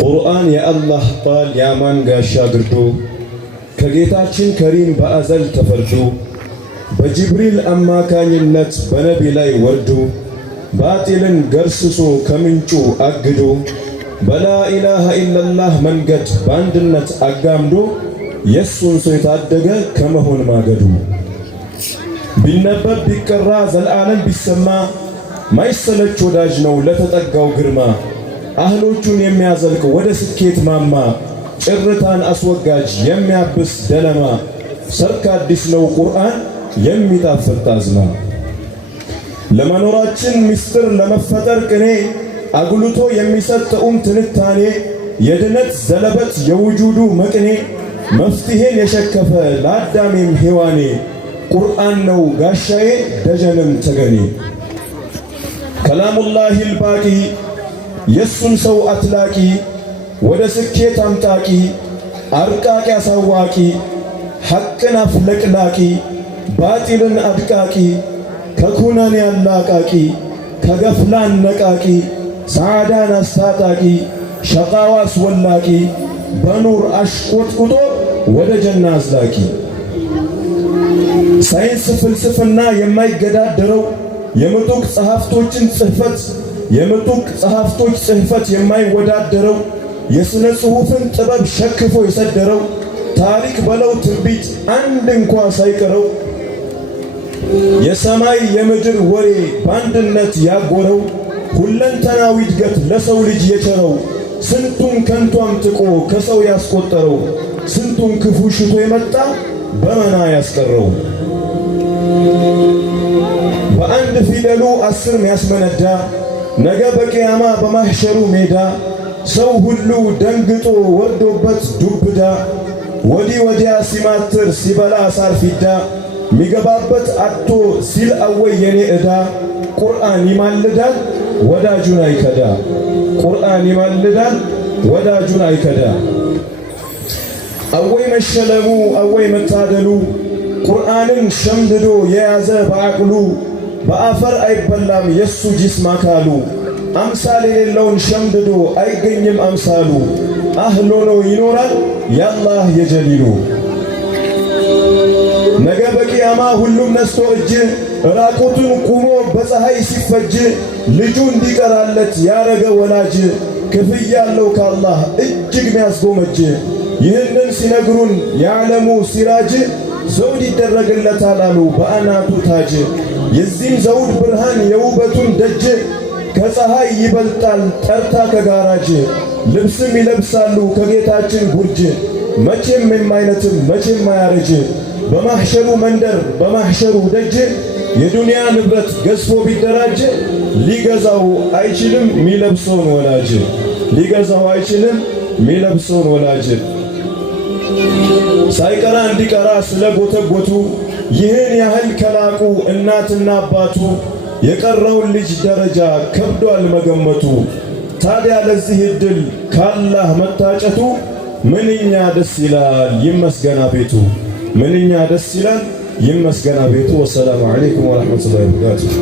ቁርአን የአላህ ቃል ያማን ጋሻ ግርዶ ከጌታችን ከሪም በአዘል ተፈርዶ በጅብሪል አማካኝነት በነቢ ላይ ወርዶ ባጢልን ገርስሶ ከምንጩ አግዶ በላኢላሃ ኢለላህ መንገድ በአንድነት አጋምዶ የሱን ሰው የታደገ ከመሆን ማገዱ ቢነበብ ቢቀራ ዘልዓለም ቢሰማ ማይሰለች ወዳጅ ነው ለተጠጋው ግርማ አህሎቹን የሚያዘልቅ ወደ ስኬት ማማ ጭርታን አስወጋጅ የሚያብስ ደለማ ሰርክ አዲስ ነው ቁርአን የሚጣፍጥ ጣዝማ ለመኖራችን ምስጢር ለመፈጠር ቅኔ አጉልቶ የሚሰጠውም ትንታኔ የድነት ዘለበት የውጁዱ መቅኔ መፍትሄን የሸከፈ ለአዳሜም ሔዋኔ ቁርአን ነው ጋሻዬ ደጀንም ተገኔ ከላሙላሂል ባቂ የሱን ሰው አትላቂ ወደ ስኬት አምጣቂ አርቃቂ አሳዋቂ ሐቅን አፍለቅላቂ ባጢልን አድቃቂ ከኩነኔ አላቃቂ ከገፍላን ነቃቂ ሰዓዳን አስታጣቂ ሸቃዋ አስወላቂ በኑር አሽቆጥቁጦ ወደ ጀና አዝላቂ ሳይንስ ፍልስፍና የማይገዳደረው የምጡቅ ጸሐፍቶችን ጽሕፈት የማይወዳደረው የሥነ ጽሑፍን ጥበብ ሸክፎ የሰደረው ታሪክ በለው ትንቢት አንድ እንኳ ሳይቀረው የሰማይ የምድር ወሬ በአንድነት ያጎረው ሁለንተናዊ እድገት ለሰው ልጅ የቸረው ስንቱን ከንቱ አምጥቆ ከሰው ያስቆጠረው ስንቱን ክፉ ሽቶ የመጣ በመና ያስቀረው በአንድ ፊደሉ 10 ሚያስመነዳ ነገ በቂያማ በማህሸሩ ሜዳ ሰው ሁሉ ደንግጦ ወርዶበት ዱብዳ ወዲህ ወዲያ ሲማትር ሲበላ ሳር ፊዳ ሚገባበት አጥቶ ሲል አወይ የኔ ዕዳ ቁርአን ይማልዳል ወዳጁን አይከዳ ቁርአን ይማልዳል ወዳጁን አይከዳ አወይ መሸለሙ አወይ መታደሉ ቁርአንን ሸምድዶ የያዘ በአቅሉ በአፈር አይበላም የሱ ጅስም አካሉ አምሳል የሌለውን ሸምድዶ አይገኝም አምሳሉ አህሎ ነው ይኖራል ያላህ የጀሊሉ ነገ በቂያማ ሁሉም ነስቶ እጅ ራቁቱን ቁሞ በፀሐይ ሲፈጅ ልጁ እንዲቀራለት ያረገ ወላጅ ክፍያ ያለው ካላህ እጅግ ሚያስጎመጅ ይህንን ሲነግሩን የዓለሙ ሲራጅ ዘውድ ይደረግለታል አሉ በአናቱ ታጅ የዚህም ዘውድ ብርሃን የውበቱን ደጅ ከፀሐይ ይበልጣል ጠርታ ከጋራጅ ልብስም ይለብሳሉ ከጌታችን ጉርጅ መቼም የማይነትም መቼም ማያረጅ በማህሸሩ መንደር በማህሸሩ ደጅ የዱንያ ንብረት ገዝፎ ቢደራጅ ሊገዛው አይችልም ሚለብሰውን ወላጅ ሊገዛው አይችልም ሚለብሰውን ወላጅ ሳይቀራ እንዲቀራ ስለጎተጎቱ ይህን ያህል ከላቁ እናትና አባቱ የቀረውን ልጅ ደረጃ ከብዷል መገመቱ ታዲያ ለዚህ ዕድል ካላህ መታጨቱ ምንኛ ደስ ይላል ይመስገና ቤቱ ምንኛ ደስ ይላል ይመስገና ቤቱ ወሰላሙ ዐለይኩም ወረሕመቱላሂ ወበረካቱሁ